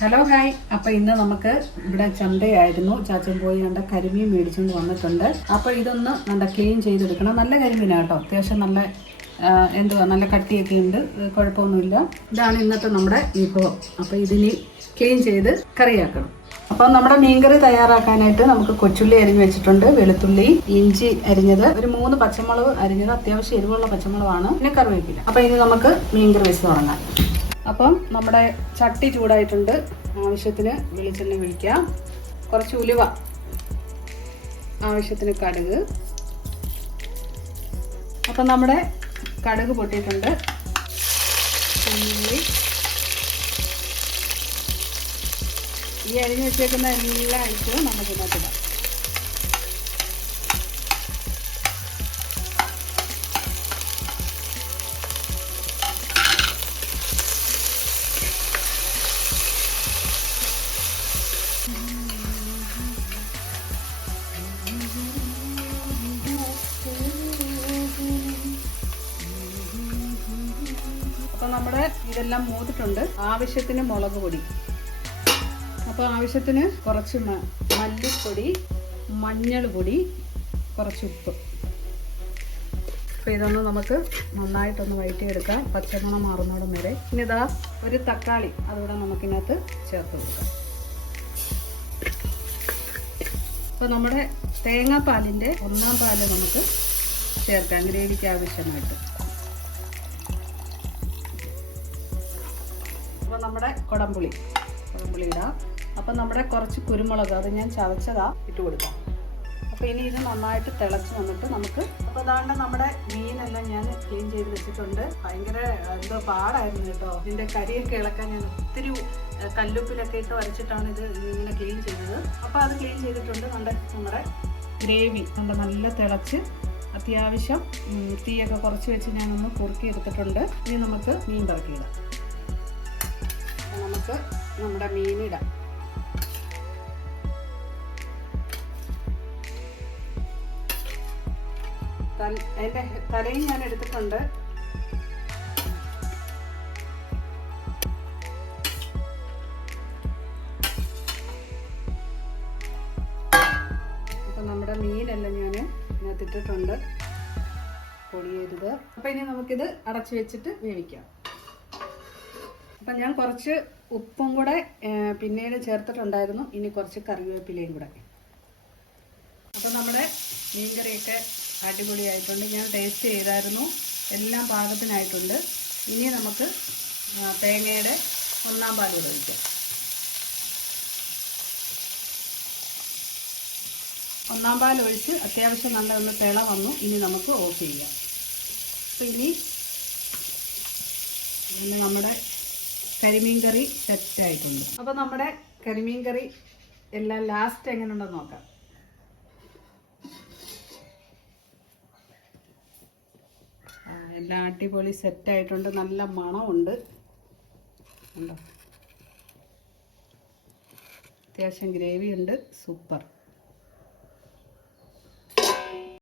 Hello hi. അപ്പോൾ ഇന്ന് നമുക്ക് ഇവിടെ ചന്തയായിരുന്നു. ചാച്ചൻ പോയി കണ്ട കരിമീൻ മേടിച്ചുകൊണ്ട് വന്നിട്ടുണ്ട്. അപ്പോൾ ഇതൊന്ന് നല്ല ക്ലീൻ ചെയ്തെടുക്കണം. നല്ല കരിമീനാണ് കേട്ടോ, അത്യാവശ്യം നല്ല നല്ല കട്ടിയൊക്കെ ഉണ്ട്, കുഴപ്പമൊന്നുമില്ല. ഇതാണ് ഇന്നത്തെ നമ്മുടെ വിഭവം. അപ്പോൾ ഇതിന് ക്ലീൻ ചെയ്ത് കറിയാക്കണം. അപ്പോൾ നമ്മുടെ മീൻകറി തയ്യാറാക്കാനായിട്ട് നമുക്ക് കൊച്ചുള്ളി അരിഞ്ഞ് വെച്ചിട്ടുണ്ട്, വെളുത്തുള്ളി, ഇഞ്ചി അരിഞ്ഞത്, ഒരു 3 പച്ചമുളക് അരിഞ്ഞത്, അത്യാവശ്യം എരിവുള്ള പച്ചമുളകാണ്, പിന്നെ കറിവേപ്പില. അപ്പോൾ ഇനി നമുക്ക് മീൻകറി വെച്ച് തുടങ്ങാം. അപ്പം നമ്മുടെ ചട്ടി ചൂടായിട്ടുണ്ട്. ആവശ്യത്തിന് വെളിച്ചെണ്ണ ഒഴിക്കാം, കുറച്ച് ഉലുവ, ആവശ്യത്തിന് കടുക്. അപ്പം നമ്മുടെ കടുക് പൊട്ടിയിട്ടുണ്ട്. ഉള്ളി, ഈ അരിഞ്ഞ് വെച്ചേക്കുന്ന എല്ലാ ഐറ്റവും നമുക്ക് ഇതിനകത്തിടാം. അപ്പോൾ നമ്മുടെ ഇതെല്ലാം മൂത്തിട്ടുണ്ട്. ആവശ്യത്തിന് മുളക് പൊടി, അപ്പോൾ ആവശ്യത്തിന് കുറച്ച് മല്ലിപ്പൊടി, മഞ്ഞൾ പൊടി, കുറച്ച് ഉപ്പ്. അപ്പോൾ ഇതൊന്ന് നമുക്ക് നന്നായിട്ടൊന്ന് വഴറ്റിയെടുക്കാം, പച്ചമണം മാറുന്നോടം വരെ. ഇനി ഇതാ ഒരു തക്കാളി അതുകൂടെ നമുക്കിനകത്ത് ചേർത്ത് കൊടുക്കാം. അപ്പോൾ നമ്മുടെ തേങ്ങാപ്പാലിൻ്റെ 1-ാം പാല് നമുക്ക് ചേർക്കാം ഗ്രേവിക്ക് ആവശ്യമായിട്ട്. അപ്പോൾ നമ്മുടെ കുടംപുളി ഇടാം. അപ്പം നമ്മുടെ കുറച്ച് കുരുമുളക്, അത് ഞാൻ ചതച്ചതാ, ഇട്ട് കൊടുക്കാം. അപ്പോൾ ഇനി ഇത് നന്നായിട്ട് തിളച്ച് വന്നിട്ട് നമുക്ക്, അപ്പോൾ അതാണ്ട് നമ്മുടെ മീനെല്ലാം ഞാൻ ക്ലീൻ ചെയ്ത് വെച്ചിട്ടുണ്ട്. ഭയങ്കര എന്തോ പാടായിരുന്നു കേട്ടോ, ഇതിൻ്റെ കരിയൊക്കെ ഇളക്കാൻ ഞാൻ ഒത്തിരി കല്ലുപ്പിലൊക്കെ ഇട്ട് വരച്ചിട്ടാണ് ഇത് ഇങ്ങനെ ക്ലീൻ ചെയ്തത്. അപ്പോൾ അത് ക്ലീൻ ചെയ്തിട്ടുണ്ട്. നമ്മുടെ ഗ്രേവി നല്ല തിളച്ച്, അത്യാവശ്യം തീയൊക്കെ കുറച്ച് വെച്ച് ഞാനൊന്ന് കുറുക്കി എടുത്തിട്ടുണ്ട്. ഇനി നമുക്ക് മീൻ പറക്കിയിടാം. നമുക്ക് നമ്മുടെ മീനിടാം. അതിൻ്റെ തലയും ഞാൻ എടുത്തിട്ടുണ്ട്. അപ്പം നമ്മുടെ മീനെല്ലാം ഞാൻ ഇതിനകത്തിട്ടിട്ടുണ്ട്, പൊടിയരുത്. അപ്പം ഇനി നമുക്കിത് അടച്ചു വെച്ചിട്ട് വേവിക്കാം. അപ്പം ഞാൻ കുറച്ച് ഉപ്പും കൂടെ പിന്നീട് ചേർത്തിട്ടുണ്ടായിരുന്നു, ഇനി കുറച്ച് കറിവേപ്പിലയും കൂടെ. അപ്പോൾ നമ്മുടെ മീൻകറിയൊക്കെ അടിപൊളിയായിട്ടുണ്ട്. ഞാൻ ടേസ്റ്റ് ചെയ്തായിരുന്നു, എല്ലാം പാകത്തിനായിട്ടുണ്ട്. ഇനി നമുക്ക് തേങ്ങയുടെ 1-ാം പാൽ ഒഴിക്കാം. 1-ാം പാൽ ഒഴിച്ച് അത്യാവശ്യം നല്ല ഒന്ന് തിള വന്നു. ഇനി നമുക്ക് ഓഫ് ചെയ്യാം. അപ്പോൾ ഇനി നമ്മുടെ കരിമീൻ കറി സെറ്റായിട്ടുണ്ട്. അപ്പോൾ നമ്മുടെ കരിമീൻ കറി എല്ലാം ലാസ്റ്റ് എങ്ങനെയുണ്ടെന്ന് നോക്കാം. എല്ലാം അടിപൊളി സെറ്റായിട്ടുണ്ട്, നല്ല മണമുണ്ട്, ഉണ്ടോ, അത്യാവശ്യം ഗ്രേവി ഉണ്ട്, സൂപ്പർ.